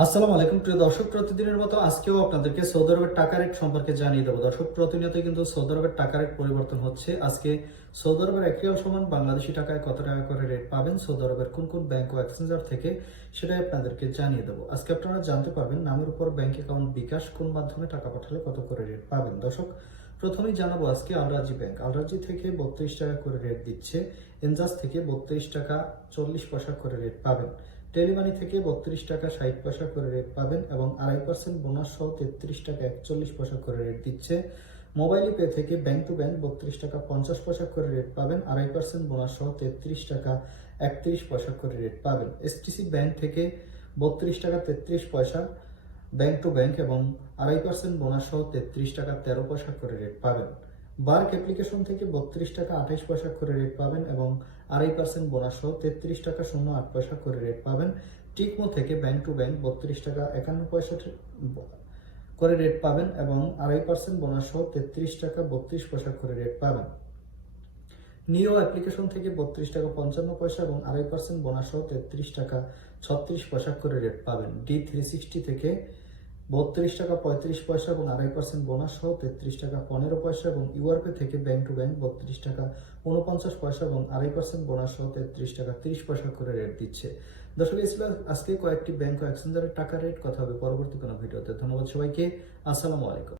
আসসালামু আলাইকুম প্রিয় দর্শক, প্রতিদিনের মতো আজকেও আপনাদেরকে সৌদি আরবের টাকা রেট সম্পর্কে জানিয়ে দেবো। দর্শক, প্রতিনিয়তই কিন্তু সৌদি আরবের টাকা রেট পরিবর্তন হচ্ছে। আজকে সৌদি আরবের 1 রিয়াল সমান বাংলাদেশি টাকায় কত টাকা করে রেট পাবেন সৌদি আরবের কোন কোন ব্যাংক ও এক্সচেঞ্জার থেকে, সেটাই আপনাদেরকে জানিয়ে দেবো। আজকে আপনারা জানতে পারবেন নামের উপর ব্যাংক অ্যাকাউন্ট বিকাশ কোন মাধ্যমে টাকা পাঠালে কত করে রেট পাবেন। দর্শক, প্রথমেই জানাবো আজকে আলরাজি ব্যাংক। আলরাজি থেকে 32 টাকা করে রেট দিচ্ছে। এনজাস থেকে 32 টাকা 40 পয়সা করে রেট পাবেন। টেলিমানি থেকে 32 টাকা 60 পয়সা করে রেট পাবেন এবং 2.5% বোনাস সহ 33 টাকা 41 পয়সা করে রেট দিচ্ছে। মোবাইল পে থেকে ব্যাংক টু ব্যাংক 32 টাকা 50 পয়সা করে রেট পাবেন, 2.5% বোনাস সহ 33 টাকা 31 পয়সা করে রেট পাবেন। এসটিসি ব্যাংক থেকে 32 টাকা 33 পয়সা ব্যাংক টু ব্যাংক এবং 2.5% বোনাস সহ 33 টাকা 13 পয়সা করে রেট পাবেন। বার্ক অ্যাপ্লিকেশন থেকে 32 টাকা 28 পয়সা করে রেট পাবেন এবং 2.5% বোনাস সহ 33 টাকা 08 পয়সা করে রেট পাবেন। টিকমো থেকে ব্যাংক টু ব্যাংক 32 টাকা 51 পয়সা করে রেট পাবেন এবং 2.5% বোনাস সহ 33 টাকা 32 পয়সা করে রেট পাবেন। নিও অ্যাপ্লিকেশন থেকে 32 টাকা 55 পয়সা এবং 2.5% বোনাস সহ 33 টাকা 36 পয়সা করে রেট পাবেন। D360 থেকে 32 টাকা 35 পয়সা এবং 2.5% বোনাস সহ 33 টাকা 15 পয়সা এবং ইউআরপে থেকে ব্যাংক টু ব্যাংক 32 টাকা 49 পয়সা এবং 2.5% বোনাস সহ 33 টাকা 30 পয়সা করে রেট দিচ্ছে। দর্শক, এই ছিল আজকে কয়েকটি ব্যাংক ও এক্সচেঞ্জারের টাকা রেট। কথা হবে পরবর্তী কোনো ভিডিওতে। ধন্যবাদ সবাইকে। আসসালামু আলাইকুম।